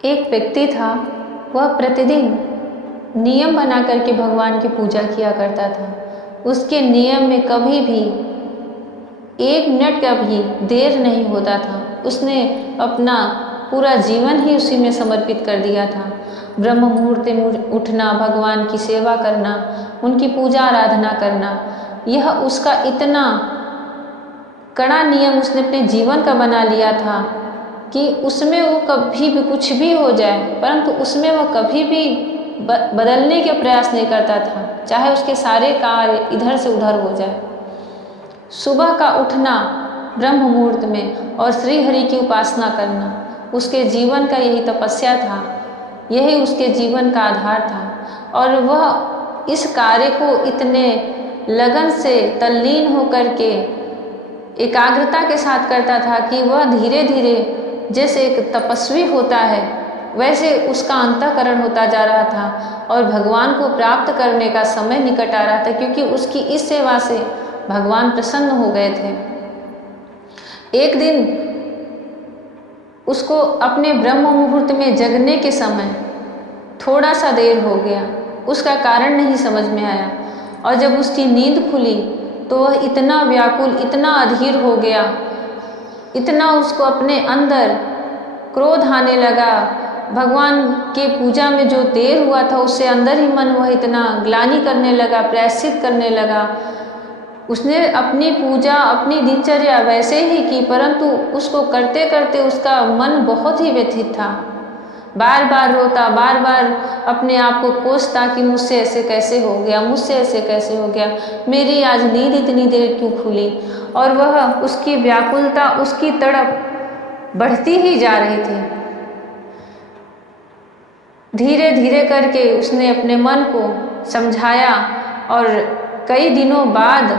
एक व्यक्ति था, वह प्रतिदिन नियम बना करके भगवान की पूजा किया करता था। उसके नियम में कभी भी 1 मिनट का भी देर नहीं होता था। उसने अपना पूरा जीवन ही उसी में समर्पित कर दिया था। ब्रह्म मुहूर्त में उठना, भगवान की सेवा करना, उनकी पूजा आराधना करना, यह उसका इतना कड़ा नियम उसने अपने जीवन का बना लिया था कि उसमें वो कभी भी कुछ भी हो जाए, परंतु उसमें वह कभी भी बदलने के प्रयास नहीं करता था, चाहे उसके सारे कार्य इधर से उधर हो जाए। सुबह का उठना ब्रह्म मुहूर्त में और श्री हरि की उपासना करना उसके जीवन का यही तपस्या था, यही उसके जीवन का आधार था। और वह इस कार्य को इतने लगन से तल्लीन होकर के एकाग्रता के साथ करता था कि वह धीरे धीरे जैसे एक तपस्वी होता है वैसे उसका अंतःकरण होता जा रहा था और भगवान को प्राप्त करने का समय निकट आ रहा था, क्योंकि उसकी इस सेवा से भगवान प्रसन्न हो गए थे। एक दिन उसको अपने ब्रह्म मुहूर्त में जगने के समय थोड़ा सा देर हो गया, उसका कारण नहीं समझ में आया, और जब उसकी नींद खुली तो वह इतना व्याकुल, इतना अधीर हो गया, इतना उसको अपने अंदर क्रोध आने लगा। भगवान के पूजा में जो देर हुआ था उससे अंदर ही मन वह इतना ग्लानि करने लगा, प्रायश्चित करने लगा। उसने अपनी पूजा, अपनी दिनचर्या वैसे ही की, परंतु उसको करते करते उसका मन बहुत ही व्यथित था। बार बार रोता, बार बार अपने आप को कोसता कि मुझसे ऐसे कैसे हो गया, मुझसे ऐसे कैसे हो गया, मेरी आज नींद इतनी देर क्यों खुली। और वह उसकी व्याकुलता, उसकी तड़प बढ़ती ही जा रही थी। धीरे धीरे करके उसने अपने मन को समझाया और कई दिनों बाद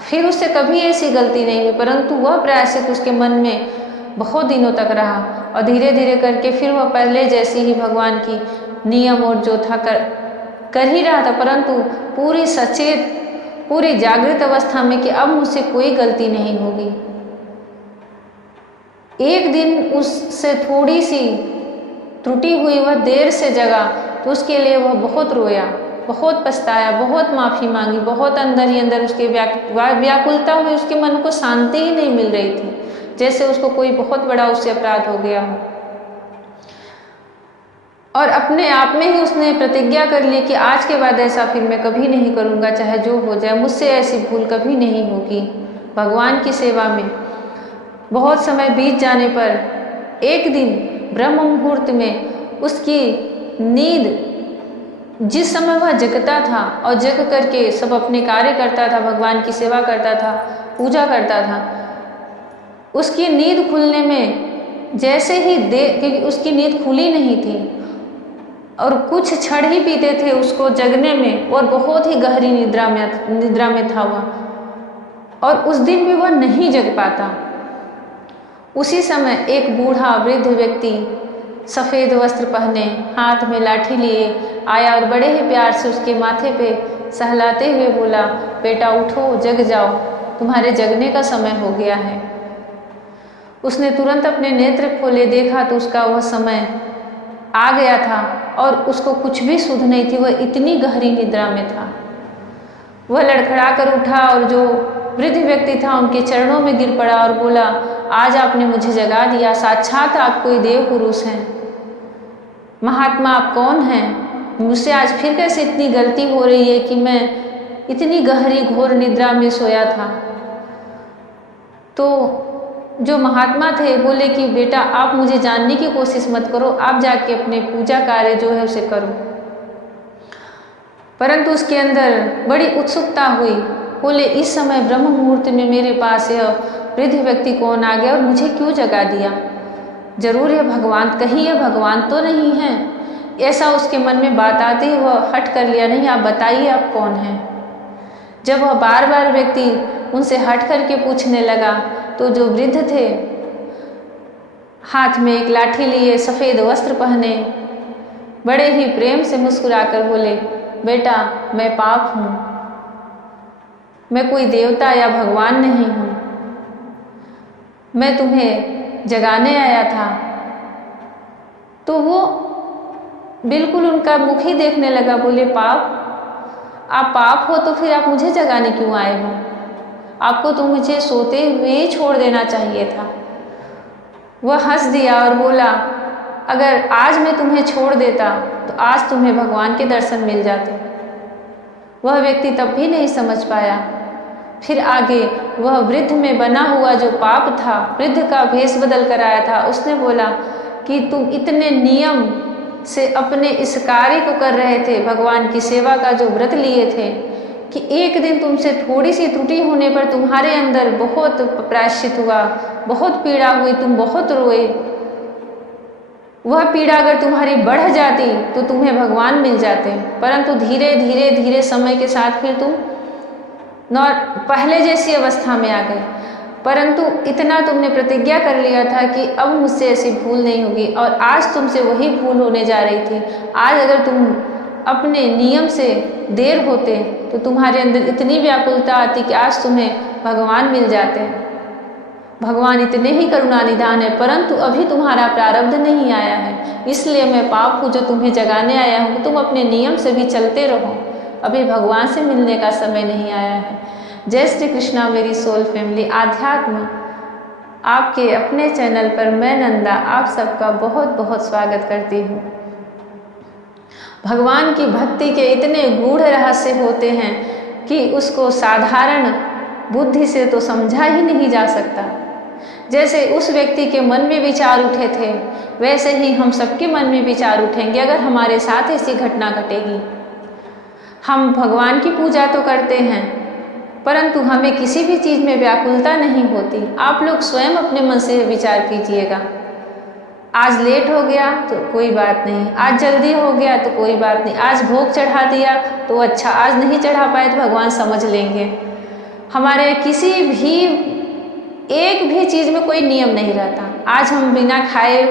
फिर उससे कभी ऐसी गलती नहीं हुई, परंतु वह प्रायश्चित उसके मन में बहुत दिनों तक रहा और धीरे धीरे करके फिर वह पहले जैसी ही भगवान की नियम और जो था कर ही रहा था, परंतु पूरी सचेत, पूरी जागृत अवस्था में कि अब मुझसे कोई गलती नहीं होगी। एक दिन उससे थोड़ी सी त्रुटि हुई, वह देर से जगा तो उसके लिए वह बहुत रोया, बहुत पछताया, बहुत माफ़ी मांगी, बहुत अंदर ही अंदर उसके व्याकुलता हुई, उसके मन को शांति ही नहीं मिल रही थी, जैसे उसको कोई बहुत बड़ा उससे अपराध हो गया हो। और अपने आप में ही उसने प्रतिज्ञा कर ली कि आज के बाद ऐसा फिर मैं कभी नहीं करूँगा, चाहे जो हो जाए, मुझसे ऐसी भूल कभी नहीं होगी। भगवान की सेवा में बहुत समय बीत जाने पर एक दिन ब्रह्म मुहूर्त में उसकी नींद, जिस समय वह जगता था और जग करके सब अपने कार्य करता था, भगवान की सेवा करता था, पूजा करता था, उसकी नींद खुलने में जैसे ही क्योंकि उसकी नींद खुली नहीं थी और कुछ क्षण ही बीते थे उसको जगने में और बहुत ही गहरी निद्रा में था वह, और उस दिन भी वह नहीं जग पाता। उसी समय एक बूढ़ा वृद्ध व्यक्ति सफ़ेद वस्त्र पहने, हाथ में लाठी लिए आया और बड़े ही प्यार से उसके माथे पे सहलाते हुए बोला, बेटा उठो, जग जाओ, तुम्हारे जगने का समय हो गया है। उसने तुरंत अपने नेत्र खोले, देखा तो उसका वह समय आ गया था और उसको कुछ भी सुध नहीं थी, वह इतनी गहरी निद्रा में था। वह लड़खड़ा कर उठा और जो वृद्ध व्यक्ति था उनके चरणों में गिर पड़ा और बोला, आज आपने मुझे जगा दिया, साक्षात आप कोई देव पुरुष हैं, महात्मा आप कौन हैं, मुझसे आज फिर कैसे इतनी गलती हो रही है कि मैं इतनी गहरी घोर निद्रा में सोया था। तो जो महात्मा थे बोले कि बेटा आप मुझे जानने की कोशिश मत करो, आप जाके अपने पूजा कार्य जो है उसे करो। परंतु उसके अंदर बड़ी उत्सुकता हुई, बोले इस समय ब्रह्म मुहूर्त में मेरे पास यह वृद्ध व्यक्ति कौन आ गया और मुझे क्यों जगा दिया, जरूर यह भगवान, कहीं यह भगवान तो नहीं है। ऐसा उसके मन में बात आती ही वह हट कर लिया, नहीं आप बताइए आप कौन हैं। जब वह बार बार व्यक्ति उनसे हट करके पूछने लगा तो जो वृद्ध थे हाथ में एक लाठी लिए, सफ़ेद वस्त्र पहने, बड़े ही प्रेम से मुस्कुराकर बोले, बेटा मैं पाप हूँ, मैं कोई देवता या भगवान नहीं हूँ, मैं तुम्हें जगाने आया था। तो वो बिल्कुल उनका मुख ही देखने लगा। बोले, पाप? आप पाप हो तो फिर आप मुझे जगाने क्यों आए हो? आपको तो मुझे सोते हुए ही छोड़ देना चाहिए था। वह हंस दिया और बोला, अगर आज मैं तुम्हें छोड़ देता तो आज तुम्हें भगवान के दर्शन मिल जाते। वह व्यक्ति तब भी नहीं समझ पाया। फिर आगे वह वृद्ध में बना हुआ जो पाप था, वृद्ध का भेष बदल कर आया था, उसने बोला कि तुम इतने नियम से अपने इस कार्य को कर रहे थे, भगवान की सेवा का जो व्रत लिए थे, कि एक दिन तुमसे थोड़ी सी त्रुटि होने पर तुम्हारे अंदर बहुत प्रायश्चित हुआ, बहुत पीड़ा हुई, तुम बहुत रोए। वह पीड़ा अगर तुम्हारी बढ़ जाती तो तुम्हें भगवान मिल जाते, परंतु धीरे धीरे धीरे समय के साथ फिर तुम पहले जैसी अवस्था में आ गए। परंतु इतना तुमने प्रतिज्ञा कर लिया था कि अब मुझसे ऐसी भूल नहीं होगी, और आज तुमसे वही भूल होने जा रही थी। आज अगर तुम अपने नियम से देर होते तो तुम्हारे अंदर इतनी व्याकुलता आती कि आज तुम्हें भगवान मिल जाते। भगवान इतने ही करुणा निधान है, परंतु अभी तुम्हारा प्रारब्ध नहीं आया है, इसलिए मैं पाप हूँ जो तुम्हें जगाने आया हूँ। तुम अपने नियम से भी चलते रहो, अभी भगवान से मिलने का समय नहीं आया है। जय श्री कृष्णा मेरी सोल फैमिली। आध्यात्म आपके अपने चैनल पर मैं नंदा आप सबका बहुत बहुत स्वागत करती हूँ। भगवान की भक्ति के इतने गूढ़ रहस्य होते हैं कि उसको साधारण बुद्धि से तो समझा ही नहीं जा सकता। जैसे उस व्यक्ति के मन में विचार उठे थे, वैसे ही हम सबके मन में विचार उठेंगे अगर हमारे साथ ऐसी घटना घटेगी। हम भगवान की पूजा तो करते हैं, परंतु हमें किसी भी चीज़ में व्याकुलता नहीं होती। आप लोग स्वयं अपने मन से विचार कीजिएगा। आज लेट हो गया तो कोई बात नहीं, आज जल्दी हो गया तो कोई बात नहीं, आज भोग चढ़ा दिया तो अच्छा, आज नहीं चढ़ा पाए तो भगवान समझ लेंगे। हमारे किसी भी एक भी चीज़ में कोई नियम नहीं रहता। आज हम बिना खाए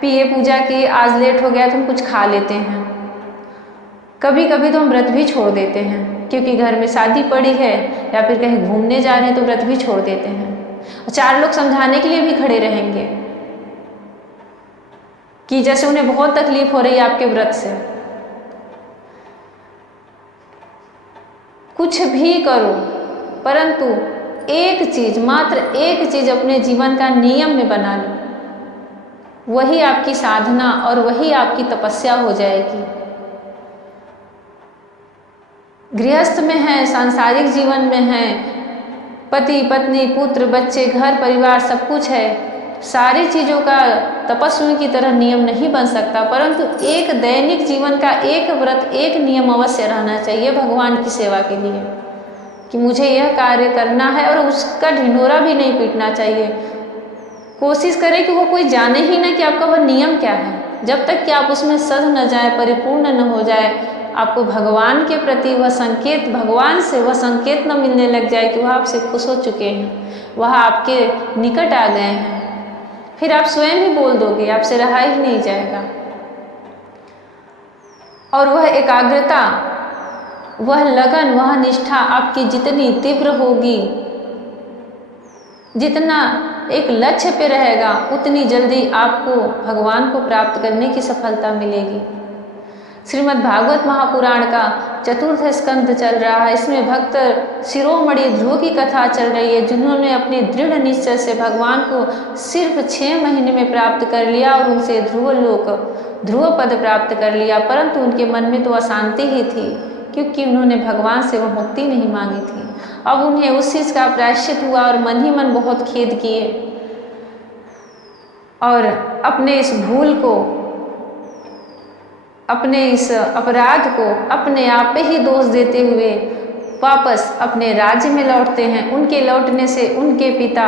पिए पूजा किए, आज लेट हो गया तो हम कुछ खा लेते हैं। कभी कभी तो हम व्रत भी छोड़ देते हैं, क्योंकि घर में शादी पड़ी है या फिर कहीं घूमने जा रहे हैं तो व्रत भी छोड़ देते हैं। और चार लोग समझाने के लिए भी खड़े रहेंगे कि जैसे उन्हें बहुत तकलीफ हो रही है आपके व्रत से। कुछ भी करो, परंतु एक चीज, मात्र एक चीज अपने जीवन का नियम में बना लो, वही आपकी साधना और वही आपकी तपस्या हो जाएगी। गृहस्थ में है, सांसारिक जीवन में है, पति पत्नी पुत्र बच्चे घर परिवार सब कुछ है, सारी चीज़ों का तपस्वी की तरह नियम नहीं बन सकता, परंतु एक दैनिक जीवन का एक व्रत, एक नियम अवश्य रहना चाहिए भगवान की सेवा के लिए, कि मुझे यह कार्य करना है, और उसका ढिंढोरा भी नहीं पीटना चाहिए। कोशिश करें कि वो कोई जाने ही ना कि आपका वह नियम क्या है। जब तक कि आप उसमें सध न जाए, परिपूर्ण न हो जाए, आपको भगवान के प्रति वह संकेत, भगवान से वह संकेत न मिलने लग जाए कि वह आपसे खुश हो चुके हैं, वह आपके निकट आ गए हैं, फिर आप स्वयं ही बोल दोगे, आपसे रहा ही नहीं जाएगा। और वह एकाग्रता, वह लगन, वह निष्ठा आपकी जितनी तीव्र होगी, जितना एक लक्ष्य पे रहेगा, उतनी जल्दी आपको भगवान को प्राप्त करने की सफलता मिलेगी। श्रीमद् भागवत महापुराण का चतुर्थ स्कंध चल रहा है। इसमें भक्त शिरोमणि ध्रुव की कथा चल रही है, जिन्होंने अपने दृढ़ निश्चय से भगवान को सिर्फ 6 महीने में प्राप्त कर लिया और उनसे ध्रुव पद प्राप्त कर लिया, परंतु उनके मन में तो अशांति ही थी, क्योंकि उन्होंने भगवान से वह मुक्ति नहीं मांगी थी। अब उन्हें उस चीज़ का प्रायश्चित हुआ और मन ही मन बहुत खेद किए, और अपने इस भूल को, अपने इस अपराध को अपने आप पे ही दोष देते हुए वापस अपने राज्य में लौटते हैं। उनके लौटने से उनके पिता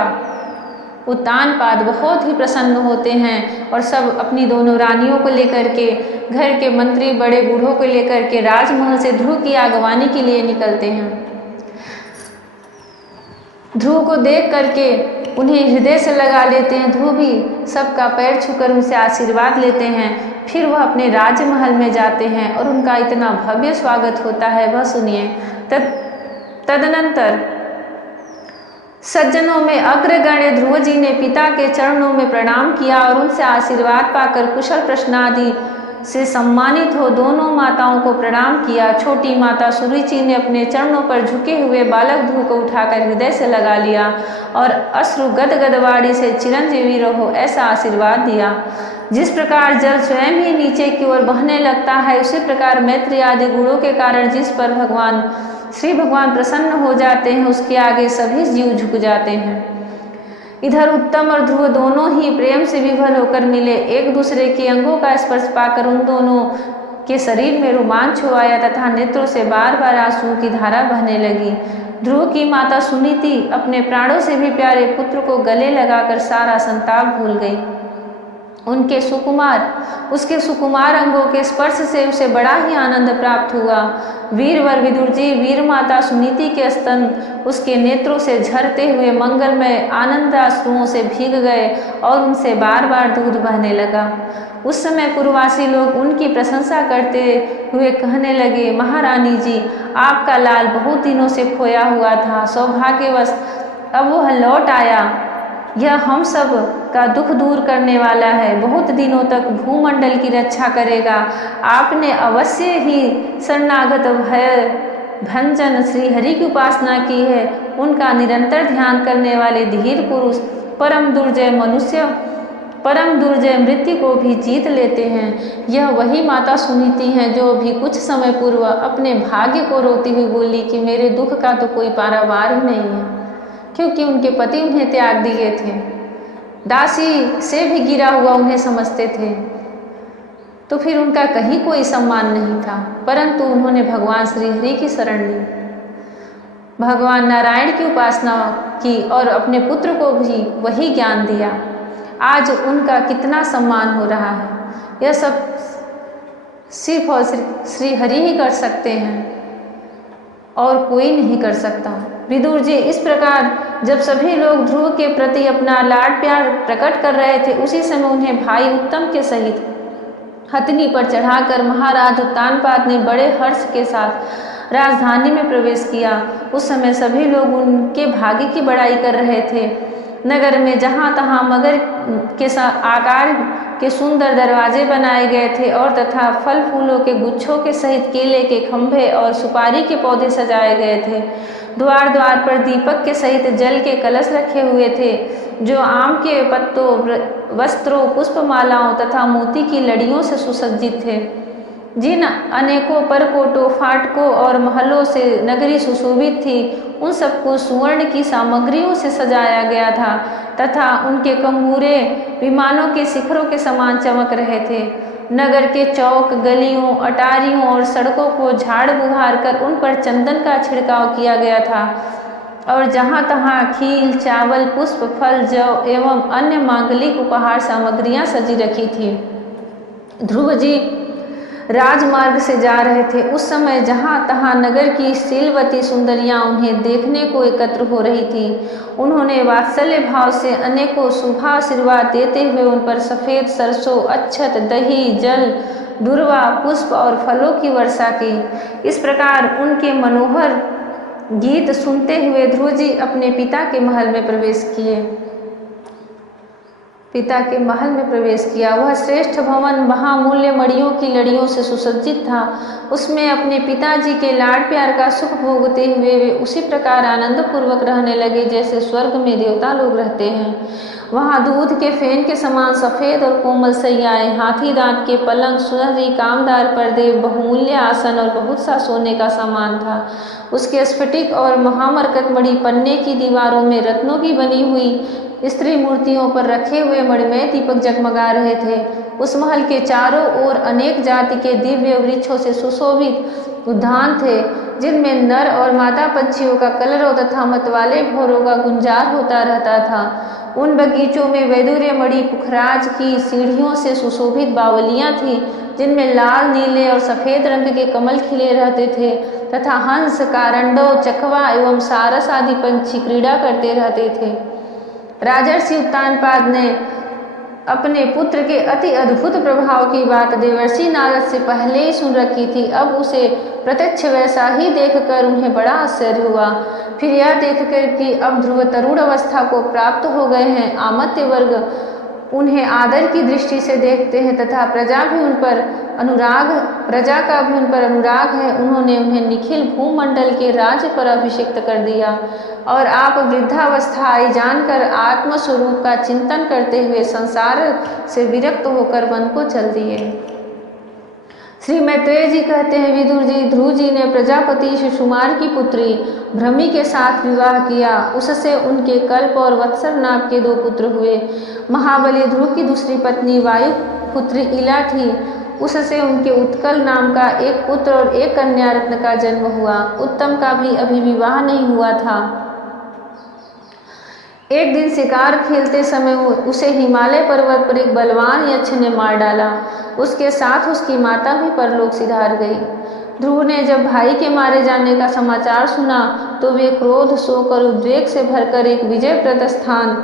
उत्तानपाद बहुत ही प्रसन्न होते हैं, और सब अपनी दोनों रानियों को लेकर के, घर के मंत्री बड़े बूढ़ों को लेकर के राजमहल से ध्रुव की आगवानी के लिए निकलते हैं। ध्रुव को देख करके उन्हें हृदय से लगा लेते हैं। ध्रुव भी सबका पैर छूकर उनसे आशीर्वाद लेते हैं। फिर वह अपने राजमहल में जाते हैं और उनका इतना भव्य स्वागत होता है, वह सुनिए। तदनंतर सज्जनों में अग्रगण्य ध्रुव जी ने पिता के चरणों में प्रणाम किया और उनसे आशीर्वाद पाकर कुशल प्रश्नादि से सम्मानित हो दोनों माताओं को प्रणाम किया। छोटी माता सुरुचि ने अपने चरणों पर झुके हुए बालक ध्रुव को उठाकर हृदय से लगा लिया और अश्रु गदगद वाणी से चिरंजीवी रहो ऐसा आशीर्वाद दिया। जिस प्रकार जल स्वयं ही नीचे की ओर बहने लगता है, उसी प्रकार मैत्री आदि गुणों के कारण जिस पर श्री भगवान प्रसन्न हो जाते हैं, उसके आगे सभी जीव झुक जाते हैं। इधर उत्तम और ध्रुव दोनों ही प्रेम से विभल होकर मिले। एक दूसरे के अंगों का स्पर्श पाकर उन दोनों के शरीर में रोमांच हो आया तथा नेत्रों से बार बार आंसुओं की धारा बहने लगी। ध्रुव की माता सुनीति अपने प्राणों से भी प्यारे पुत्र को गले लगाकर सारा संताप भूल गई। उसके सुकुमार अंगों के स्पर्श से उसे बड़ा ही आनंद प्राप्त हुआ। वीरवर विदुर जी, वीर माता सुनीति के स्तन उसके नेत्रों से झरते हुए मंगलमय आनंदाश्रुओं से भीग गए और उनसे बार बार दूध बहने लगा। उस समय पुरवासी लोग उनकी प्रशंसा करते हुए कहने लगे, महारानी जी, आपका लाल बहुत दिनों से खोया हुआ था, सौभाग्यवश अब वह लौट आया। यह हम सब का दुख दूर करने वाला है, बहुत दिनों तक भूमंडल की रक्षा करेगा। आपने अवश्य ही शरणागत भय भंजन श्री हरि की उपासना की है। उनका निरंतर ध्यान करने वाले धीर पुरुष परम दुर्जय मृत्यु को भी जीत लेते हैं। यह वही माता सुनीति हैं जो भी कुछ समय पूर्व अपने भाग्य को रोती हुई बोली कि मेरे दुख का तो कोई पारावार ही नहीं है, क्योंकि उनके पति उन्हें त्याग दिए थे। दासी से भी गिरा हुआ उन्हें समझते थे, तो फिर उनका कहीं कोई सम्मान नहीं था। परंतु उन्होंने भगवान श्री हरि की शरण ली, भगवान नारायण की उपासना की और अपने पुत्र को भी वही ज्ञान दिया। आज उनका कितना सम्मान हो रहा है। यह सब सिर्फ और सिर्फ श्री हरि ही कर सकते हैं और कोई नहीं कर सकता। विदुर जी, इस प्रकार जब सभी लोग ध्रुव के प्रति अपना लाड प्यार प्रकट कर रहे थे, उसी समय उन्हें भाई उत्तम के सहित हथनी पर चढ़ाकर महाराज उत्तानपाद ने बड़े हर्ष के साथ राजधानी में प्रवेश किया। उस समय सभी लोग उनके भाग्य की बड़ाई कर रहे थे। नगर में जहाँ तहाँ मगर के आकार के सुंदर दरवाजे बनाए गए थे और तथा फल फूलों के गुच्छों के सहित केले के खंभे और सुपारी के पौधे सजाए गए थे। द्वार द्वार पर दीपक के सहित जल के कलश रखे हुए थे, जो आम के पत्तों, वस्त्रों, पुष्पमालाओं तथा मोती की लड़ियों से सुसज्जित थे। जिन अनेकों परकोटों, फाटकों और महलों से नगरी सुशोभित थी, उन सबको सुवर्ण की सामग्रियों से सजाया गया था तथा उनके कंगूरे विमानों के शिखरों के समान चमक रहे थे। नगर के चौक, गलियों, अटारियों और सड़कों को झाड़ बुहार कर उन पर चंदन का छिड़काव किया गया था और जहाँ तहाँ खील, चावल, पुष्प, फल, जौ एवं अन्य मांगलिक उपहार सामग्रियाँ सजी रखी थी। ध्रुव जी राजमार्ग से जा रहे थे। उस समय जहाँ तहाँ नगर की शीलवती सुंदरियाँ उन्हें देखने को एकत्र हो रही थी। उन्होंने वात्सल्य भाव से अनेकों शुभाशीर्वाद देते हुए उन पर सफ़ेद सरसों, अक्षत, दही, जल, दुर्वा, पुष्प और फलों की वर्षा की। इस प्रकार उनके मनोहर गीत सुनते हुए ध्रुव जी अपने पिता के महल में प्रवेश किया। वह श्रेष्ठ भवन महामूल्य मणियों की लड़ियों से सुसज्जित था। उसमें अपने पिताजी के लाड प्यार का सुख भोगते हुए वे उसी प्रकार आनंद पूर्वक रहने लगे जैसे स्वर्ग में देवता लोग रहते हैं। वहाँ दूध के फेन के समान सफ़ेद और कोमल सैयाएँ, हाथी दांत के पलंग, सुनहरी कामदार पर्दे, बहुमूल्य आसन और बहुत सा सोने का सामान था। उसके स्फटिक और महामरकत मणि पन्ने की दीवारों में रत्नों की बनी हुई स्त्री मूर्तियों पर रखे हुए मणिमय दीपक जगमगा रहे थे। उस महल के चारों ओर अनेक जाति के दिव्य वृक्षों से सुशोभित उद्यान थे, जिनमें नर और मादा पक्षियों का कलरव तथा मतवाले भौरों का गुंजार होता रहता था। उन बगीचों में वैदुर्य मणि पुखराज की सीढ़ियों से सुशोभित बावलियाँ थीं, जिनमें लाल, नीले और सफ़ेद रंग के कमल खिले रहते थे तथा हंस, कारंडव, चकवा एवं सारस आदि पंछी क्रीड़ा करते रहते थे। राजर्षि उत्तानपाद ने अपने पुत्र के अति अद्भुत प्रभाव की बात देवर्षि नारद से पहले ही सुन रखी थी। अब उसे प्रत्यक्ष वैसा ही देखकर उन्हें बड़ा आश्चर्य हुआ। फिर यह देखकर कि अब ध्रुव तरुण अवस्था को प्राप्त हो गए हैं, आमत्य वर्ग उन्हें आदर की दृष्टि से देखते हैं तथा प्रजा का भी उन पर अनुराग है। उन्होंने उन्हें निखिल भूमंडल के राज्य पर अभिषिक्त कर दिया और आप वृद्धावस्था आई जानकर आत्मस्वरूप का चिंतन करते हुए संसार से विरक्त होकर वन को चल दिए। श्री मैत्रेय जी कहते हैं, विदुर जी, ध्रुव जी ने प्रजापति सुकुमार की पुत्री भ्रमि के साथ विवाह किया। उससे उनके कल्प और वत्सर नाम के 2 पुत्र हुए। महाबली ध्रुव की दूसरी पत्नी वायु पुत्री इला थी। उससे उनके उत्कल नाम का एक पुत्र और एक कन्या रत्न का जन्म हुआ। उत्तम का भी अभी विवाह नहीं हुआ था। एक दिन शिकार खेलते समय उसे हिमालय पर्वत पर एक बलवान यक्ष ने मार डाला। उसके साथ उसकी माता भी परलोक सिधार गई। ध्रुव ने जब भाई के मारे जाने का समाचार सुना तो वे क्रोध, शोक और उद्वेग से भरकर एक विजयप्रद स्थान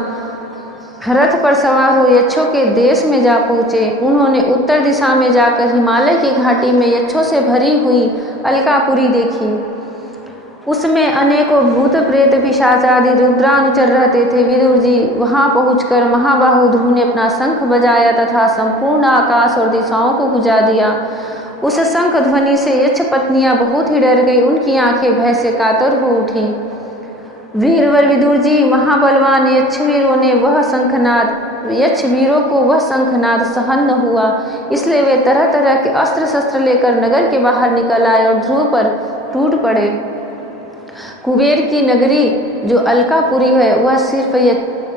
रथ पर सवार हो यक्षों के देश में जा पहुँचे। उन्होंने उत्तर दिशा में जाकर हिमालय की घाटी में यक्षों से भरी हुई अलकापुरी देखी। उसमें अनेकों भूत प्रेत पिशाच आदि रुद्रानुचर रहते थे। विदुर जी, वहां पहुंचकर महाबाहु ध्रुव ने अपना शंख बजाया तथा संपूर्ण आकाश और दिशाओं को गुजा दिया। उस शंख ध्वनि से यक्ष पत्नियां बहुत ही डर गई। उनकी आंखें भय से कातर हो उठी। वीरवर विदुर जी, महाबलवान यक्ष वीरों को वह शंखनाद सहन न हुआ, इसलिए वे तरह तरह के अस्त्र शस्त्र लेकर नगर के बाहर निकल आए और ध्रुव पर टूट पड़े। कुबेर की नगरी जो अलकापुरी है वह सिर्फ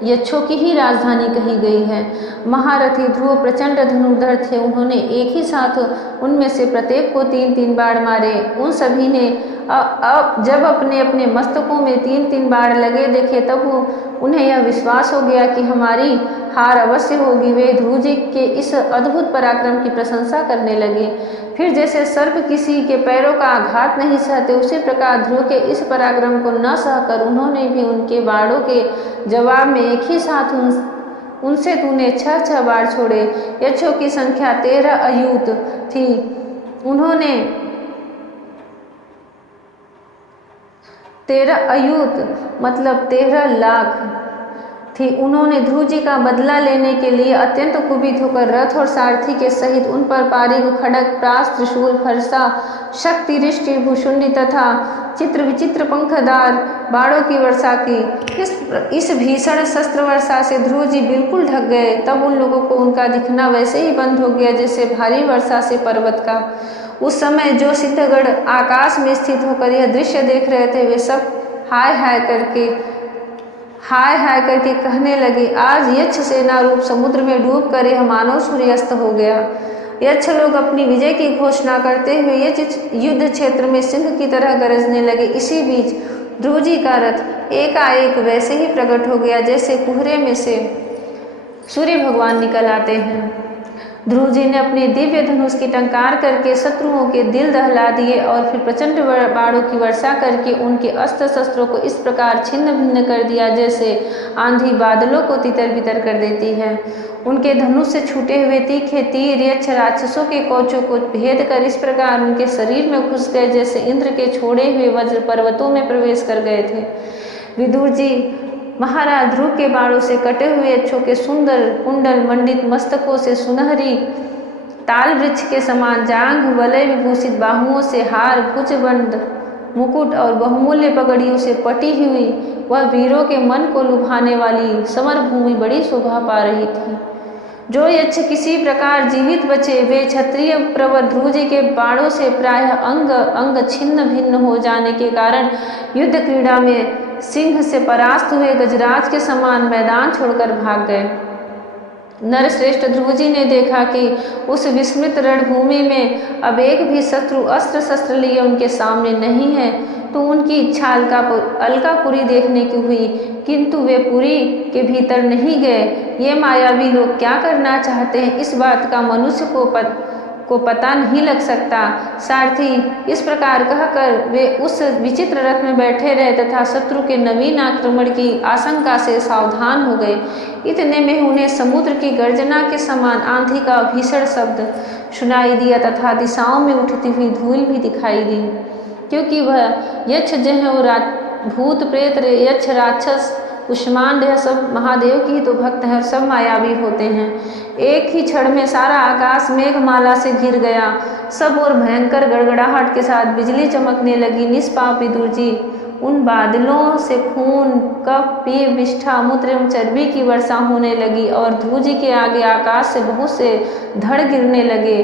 यक्षों की ही राजधानी कही गई है। महारथी ध्रुव प्रचंड धनुर्धर थे। उन्होंने एक ही साथ उनमें से प्रत्येक को 3-3 बाण मारे। उन सभी ने जब अपने अपने मस्तकों में 3-3 बाण लगे देखे तब उन्हें यह विश्वास हो गया कि हमारी हार अवश्य होगी। वे ध्रुव जी के इस अद्भुत पराक्रम की प्रशंसा करने लगे। फिर जैसे सर्प किसी के पैरों का आघात नहीं सहते, उसी प्रकार ध्रुव के इस पराक्रम को न सहकर उन्होंने भी उनके बाणों के जवाब में एक ही साथ उनसे तूने 6-6 बाण छोड़े। यक्षों की संख्या 13 अयूत थी। उन्होंने 13 अयूत मतलब 13 लाख थी। उन्होंने ध्रुव जी का बदला लेने के लिए अत्यंत कुपित होकर रथ और सारथी के सहित उन पर पारिग, खड़ग, प्रास, त्रिशूल, फरसा, शक्ति, रिष्टि, भूषुंडी तथा चित्र विचित्र पंखदार बाणों की वर्षा की। इस भीषण शस्त्र वर्षा से ध्रुव जी बिल्कुल ढक गए। तब उन लोगों को उनका दिखना वैसे ही बंद हो गया जैसे भारी वर्षा से पर्वत का। उस समय जो सिद्धगढ़ आकाश में स्थित होकर यह दृश्य देख रहे थे, वे सब हाय हाय करके कहने लगे, आज यक्ष सेना रूप समुद्र में डूब कर यह मानव सूर्यास्त हो गया। यक्ष लोग अपनी विजय की घोषणा करते हुए युद्ध क्षेत्र में सिंह की तरह गरजने लगे। इसी बीच ध्रुव जी का रथ एकाएक वैसे ही प्रकट हो गया जैसे कुहरे में से सूर्य भगवान निकल आते हैं। ध्रुव जी ने अपने दिव्य धनुष की टंकार करके शत्रुओं के दिल दहला दिए और फिर प्रचंड बाणों की वर्षा करके उनके अस्त्र शस्त्रों को इस प्रकार छिन्न भिन्न कर दिया जैसे आंधी बादलों को तितर बितर कर देती है। उनके धनुष से छूटे हुए तीखे तीर यक्ष राक्षसों के कवचों को भेद कर इस प्रकार उनके शरीर में घुस गए जैसे इंद्र के छोड़े हुए वज्र पर्वतों में प्रवेश कर गए थे। विदुर जी, महाराज ध्रुव के बाणों से कटे हुए यक्षों के सुंदर कुंडल मंडित मस्तकों से सुनहरी ताल वृक्ष के समान जांघ, वलय विभूषित बाहुओं से हार, भुजबंद मुकुट और बहुमूल्य पगड़ियों से पटी हुई वह वीरों के मन को लुभाने वाली समर भूमि बड़ी शोभा पा रही थी। जो यक्ष किसी प्रकार जीवित बचे वे क्षत्रिय प्रवर ध्रुव जी के बाणों से प्रायः अंग अंग छिन्न भिन्न हो जाने के कारण युद्ध क्रीड़ा में सिंह से परास्त हुए गजराज के समान मैदान छोड़कर भाग गए। नरश्रेष्ठ ध्रुव जी ने देखा कि उस विस्मृत रणभूमि में अब एक भी शत्रु अस्त्र शस्त्र लिए उनके सामने नहीं है, तो उनकी इच्छा अलकापुरी देखने की हुई, किंतु वे पुरी के भीतर नहीं गए। ये मायावी लोग क्या करना चाहते हैं, इस बात का मनुष्य को को पता नहीं लग सकता। सारथी इस प्रकार कहकर वे उस विचित्र रथ में बैठे रहे तथा शत्रु के नवीन आक्रमण की आशंका से सावधान हो गए। इतने में उन्हें समुद्र की गर्जना के समान आंधी का भीषण शब्द सुनाई दिया तथा दिशाओं में उठती हुई धूल भी दिखाई दी, क्योंकि वह यक्ष जह और भूत प्रेत यक्ष राक्षस कुष्मांड यह सब महादेव की ही तो भक्त हैं और सब मायावी होते हैं। एक ही क्षण में सारा आकाश मेघमाला से घिर गया। सब और भयंकर गड़गड़ाहट के साथ बिजली चमकने लगी। निष्पाप विदुर जी, उन बादलों से खून, कफ, पीप, विष्ठा, मूत्र एवं चर्बी की वर्षा होने लगी और ध्रुव जी के आगे आकाश से बहुत से धड़ गिरने लगे।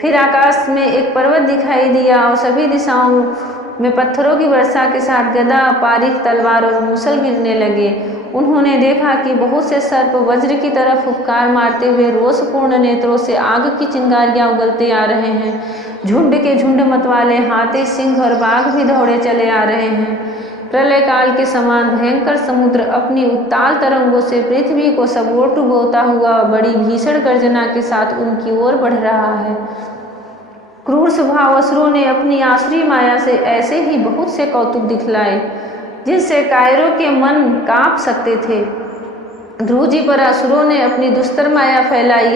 फिर आकाश में एक पर्वत दिखाई दिया और सभी दिशाओं में पत्थरों की वर्षा के साथ गदा, पारिक, तलवार और मूसल गिरने लगे। उन्होंने देखा कि बहुत से सर्प वज्र की तरह फुफकार मारते हुए रोषपूर्ण नेत्रों से आग की चिंगारियां उगलते आ रहे हैं। झुंड के झुंड मतवाले हाथी, सिंह और बाघ भी दौड़े चले आ रहे हैं। प्रलय काल के समान भयंकर समुद्र अपनी उत्ताल तरंगों से पृथ्वी को सबोर डुबोता हुआ बड़ी भीषण गर्जना के साथ उनकी ओर बढ़ रहा है। क्रूर स्वभाव असुरों ने अपनी आसुरी माया से ऐसे ही बहुत से कौतुक दिखलाए जिनसे कायरों के मन कांप सकते थे। ध्रुव जी पर असुरों ने अपनी दुस्तर माया फैलाई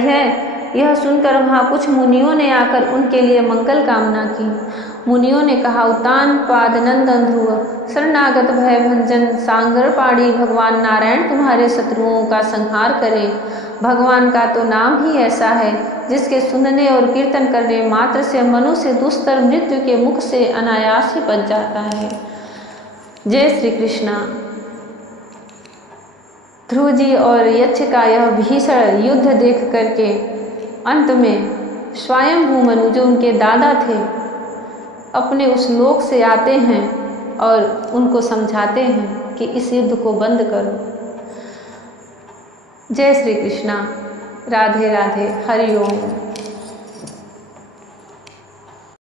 है यह सुनकर वहाँ कुछ मुनियों ने आकर उनके लिए मंगल कामना की। मुनियों ने कहा, उतान पाद नंदन ध्रुव, शरणागत भय भंजन सांगर पाड़ी, भगवान नारायण तुम्हारे शत्रुओं का संहार करें। भगवान का तो नाम ही ऐसा है जिसके सुनने और कीर्तन करने मात्र से मनुष्य दुस्तर मृत्यु के मुख से अनायास ही बच जाता है। जय श्री कृष्णा। ध्रुव जी और यक्ष का यह भीषण युद्ध देख करके अंत में स्वयंभू मनु जो उनके दादा थे अपने उस लोक से आते हैं और उनको समझाते हैं कि इस युद्ध को बंद करो। जय श्री कृष्णा। राधे राधे। हरि ओम।